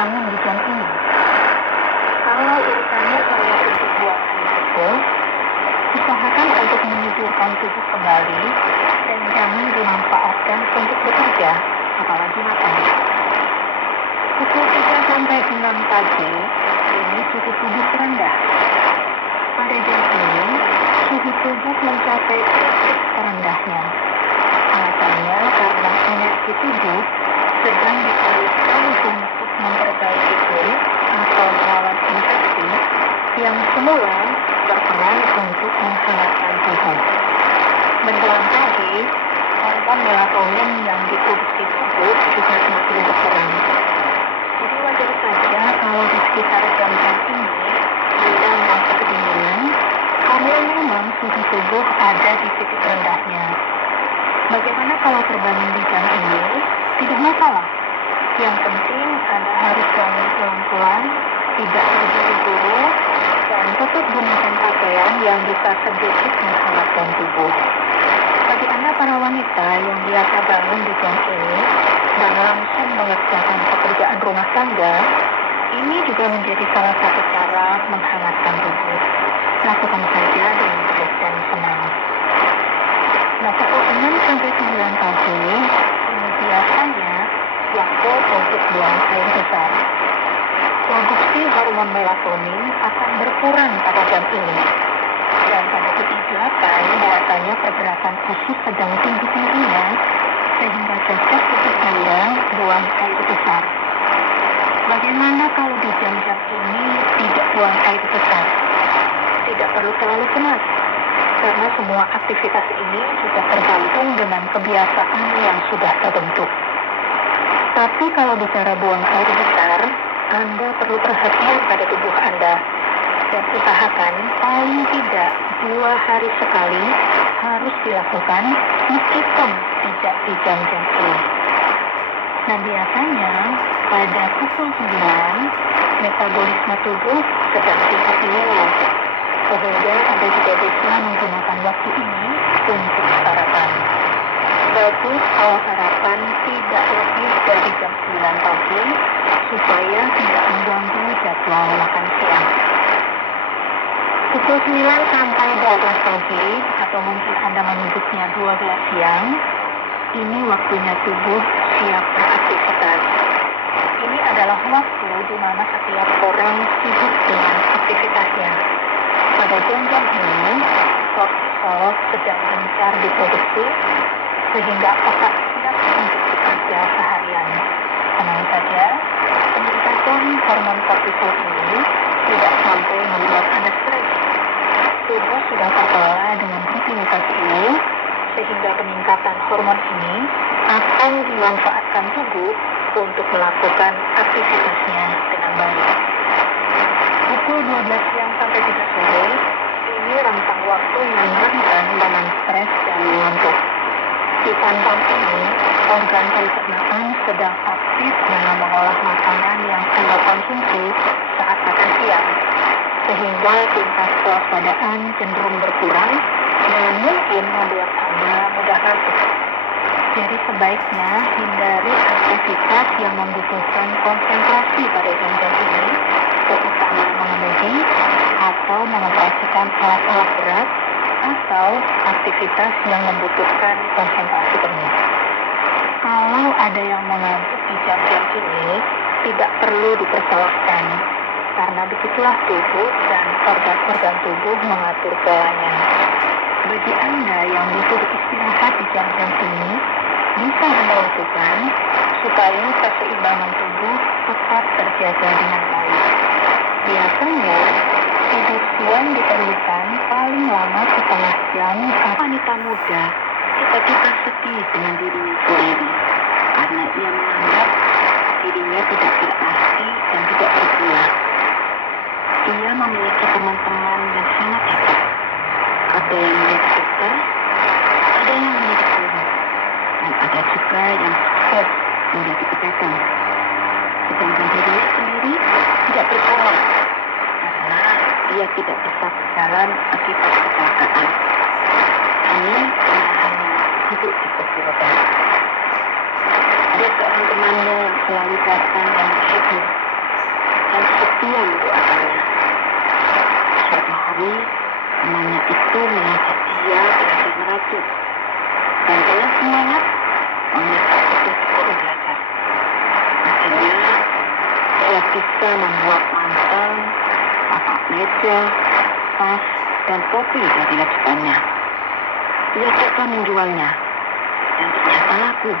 bangun di jam ini? Kalau urusannya soal untuk buang air kecil, usahakan untuk menidurkan tubuh kembali dan jangan dimanfaatkan untuk bekerja, apalagi makan. Pukul 3 sampai 6 pagi, ini suhu tubuh terendah. Pada jam ini, suhu tubuh mencapai titik terendahnya. Alasannya karena energi tubuh sedang dialihkan untuk memperbaiki kulit atau melawan infeksi yang semula berperan untuk menghangatkan tubuh. Menjelang pagi, hormon melatonin yang diproduksi tubuh juga semakin berperan. Jadi wajar saja kalau di sekitar jam-jam ini Anda merasa kedinginan karena memang suhu tubuh ada di titik rendahnya. Bagaimana kalau terbangun di jam ini? Tidak masalah. Yang penting Anda harus bangun pelan-pelan, tidak terburu-buru, dan tetap gunakan pakaian yang bisa sedikit menghangatkan tubuh. Bagi Anda para wanita yang biasa bangun di jam ini dan langsung mengerjakan pekerjaan rumah tangga, ini juga menjadi salah satu cara menghangatkan tubuh. Lakukan saja dengan baik dan senang. Nah, pukul 6 sampai 9 pagi, ini biasanya waktu untuk buang air besar. Produksi hormon melatonin akan berkurang pada jam ini. Dan pada titik 8, biasanya pergerakan usus sedang tinggi-tingginya, sehingga cocok untuk Anda buang air besar. Bagaimana kalau di jam-jam ini tidak buang air besar? Tidak perlu terlalu cemas, karena semua aktivitas ini juga tergantung dengan kebiasaan yang sudah terbentuk. Tapi kalau bicara buang air besar, Anda perlu perhatian pada tubuh Anda. Dan usahakan paling tidak 2 hari sekali harus dilakukan meskipun tidak di jam-jam ini. Nah, biasanya pada pukul 9, metabolisme tubuh sedang tingkat-tingginya. Sehingga Anda juga bisa menggunakan waktu ini untuk sarapan. Bagus kalau sarapan tidak lebih dari jam 9 pagi supaya tidak mengganggu jadwal makan siang. Pukul 9 sampai 12 pagi atau mungkin Anda menyebutnya 12 siang, ini waktunya tubuh siap beraktivitas. Ini adalah waktu di mana setiap orang sibuk dengan aktivitasnya. Pada jam-jam ini, kortisol sedang gencar diproduksi, sehingga otak siap untuk bekerja seharian. Tenang saja, peningkatan hormon kortisol ini tidak sampai membuat Anda stres. Tubuh sudah terkelola dengan rutinitas ini, sehingga peningkatan hormon ini akan dimanfaatkan tubuh untuk melakukan aktivitasnya dengan baik. Pukul 12 siang sampai 3 sore, ini rentang waktu yang rentan dengan stres dan mengantuk. Di rentang ini, organ pencernaan sedang aktif dalam mengolah makanan yang Anda konsumsi saat makan siang, sehingga tingkat kewaspadaan cenderung berkurang dan mungkin membuat Anda mudah ngantuk. Jadi sebaiknya hindari aktivitas yang membutuhkan konsentrasi pada jam-jam ini, terutama mengemudi atau mengoperasikan alat-alat berat atau aktivitas yang membutuhkan konsentrasi penuh. Kalau ada yang mengantuk di jam-jam ini, tidak perlu dipersalahkan, karena begitulah tubuh dan organ-organ tubuh mengatur polanya. Bagi Anda yang butuh istirahat di jam-jam ini, bisa Anda lakukan supaya keseimbangan tubuh tetap terjaga dengan baik. Biasanya, tidur siang diperlukan paling lama setengah jam. Wanita muda tiba-tiba sedih dengan dirinya sendiri karena ia menganggap dirinya tidak berarti dan tidak berguna. Ia memiliki teman-teman yang sangat hebat. Ada yang menjadi dokter, ada yang menjadi guru, dan ada juga yang sukses menjadi pedagang. Sedangkan dirinya sendiri tidak berguna karena ia tidak bisa berjalan akibat kecelakaan. Ini hanya hidup di kursi roda. Ada seorang temannya yang selalu datang dan bersyukur dan setia mendoakannya. Suatu hari, temannya itu mengajak dia belajar merajut. Dan dengan semangat, meminta betul-betul belajar. Akhirnya, dia bisa membuat mantel, tapak meja, tas, dan topi dari rajutannya. Dia coba menjualnya, dan ternyata laku.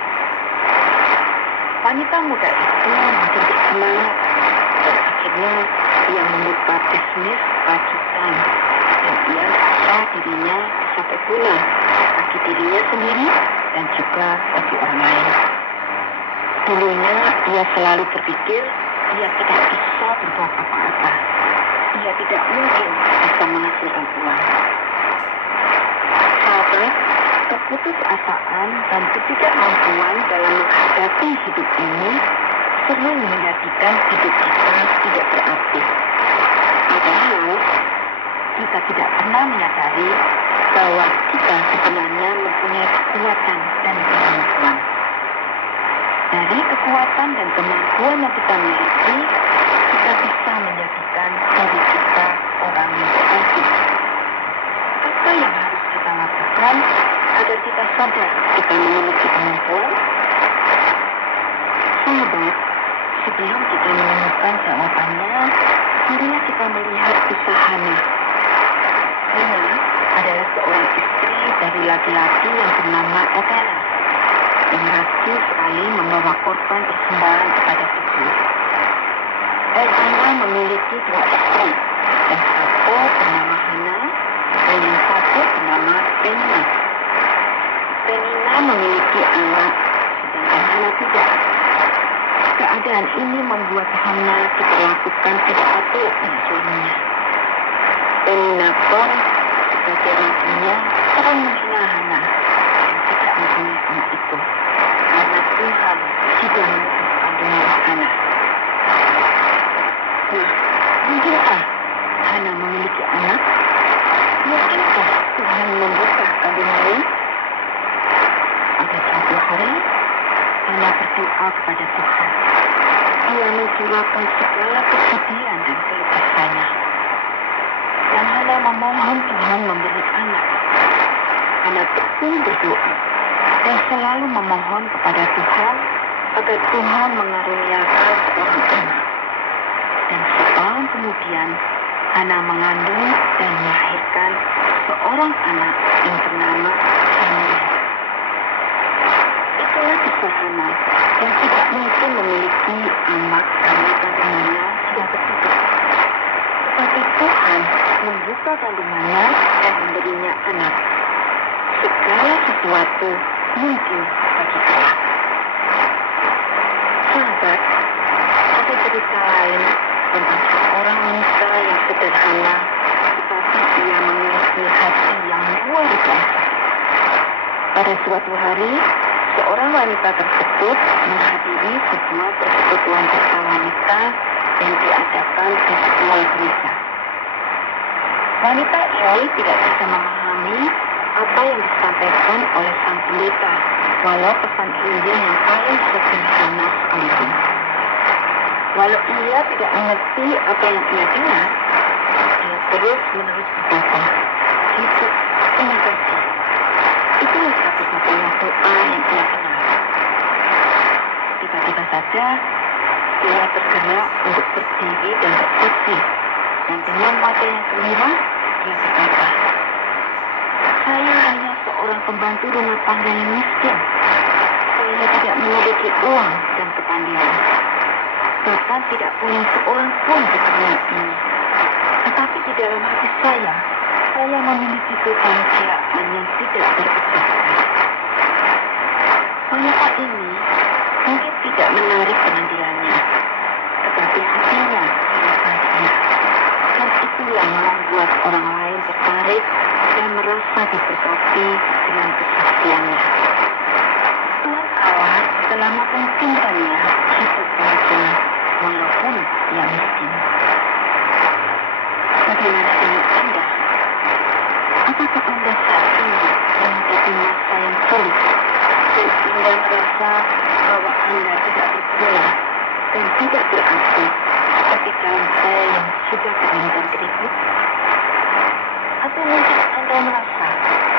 Wanita muda itu makin bersemangat, dan akhirnya dia membuka bisnis rajutan, dan ia merasa dirinya bisa berguna bagi dirinya sendiri dan juga bagi orang lain. Dulunya ia selalu berpikir ia tidak bisa berbuat apa-apa. Ia tidak mungkin bisa menghasilkan uang. Sahabat, keputusasaan dan ketidakmampuan dalam menghadapi hidup ini sering menjadikan hidup kita tidak berarti. Padahal kita tidak pernah menyadari bahwa kita sebenarnya mempunyai kekuatan dan kemampuan. Dari kekuatan dan kemampuan yang kita miliki, kita bisa menjadikan diri kita orang yang berarti. Apa yang harus kita lakukan agar kita sadar kita memiliki kemampuan? Sahabat, sebelum kita menemukan jawabannya, marilah kita melihat kisah Hana. Hana adalah seorang istri dari laki-laki yang bernama Elkana, yang rajin sekali membawa korban persembahan kepada Tuhan. Elkana memiliki dua istri, yang satu bernama Hana dan yang satu bernama Penina. Penina memiliki anak, sedangkan Hana tidak. Keadaan ini membuat Hana diperlakukan tidak adil oleh suaminya. Penina pun sebagai ratunya sering menghina Hana dan tidak mempunyai anak itu, karena Tuhan sudah menutup kandungan Hana. Nah, mungkinkah Hana memiliki anak? Mungkinkah Tuhan membuka kandungannya? Pada suatu hari, Hana berdoa kepada Tuhan. Dia mencurahkan segala kesedihan dan keluh kesahnya. Dan Hana memohon Tuhan memberi anak. Hana tekun berdoa dan selalu memohon kepada Tuhan agar Tuhan mengaruniakan seorang anak. Dan setahun kemudian, Hana mengandung dan melahirkan seorang anak yang bernama Samuel. Itulah kisah Hana yang tidak mungkin memiliki anak karena kandungannya sudah tertutup. Tetapi Tuhan membuka kandungannya dan memberinya anak. Segala sesuatu mungkin bagi Allah. Sahabat, ada cerita lain tentang seorang wanita yang sederhana, tetapi ia memiliki hati yang luar biasa. Pada suatu hari, seorang wanita tersebut menghadiri sebuah persekutuan pesta wanita yang diadakan di sebuah gereja. Wanita ini tidak bisa memahami apa yang disampaikan oleh sang pendeta, walau pesan Injil yang paling sederhana sekalipun. Walau ia tidak mengerti apa yang ia dengar, dia terus-menerus berkata, "Yesus, terima kasih." Itulah satu-satunya doa yang ia kenal. Tiba-tiba saja, dia tergerak untuk berdiri dan bersaksi. Dan dengan mata yang gembira, dia berkata, "Saya hanya seorang pembantu rumah tangga yang miskin. Saya tidak memiliki uang dan kepandaian. Bahkan tidak punya seorang pun di dunia ini. Tetapi di dalam hati saya memiliki kebahagiaan yang tidak terbatas." Wanita ini mungkin tidak menarik penampilannya, tetapi hatinya sangat bahagia. Dan itulah yang membuat orang lain tertarik dan merasa diberkati dengan kesaksiannya. Tuhan Allah telah memungkinkannya hidup bahagia walaupun ia miskin. Bagaimana dengan Anda? Apakah Anda saat ini menghadapi masa yang sulit dan Anda merasa bahwa Anda tidak berguna? dan tidak berarti seperti calon saya yang sudah termintan kredit? Atau mungkin Anda merasa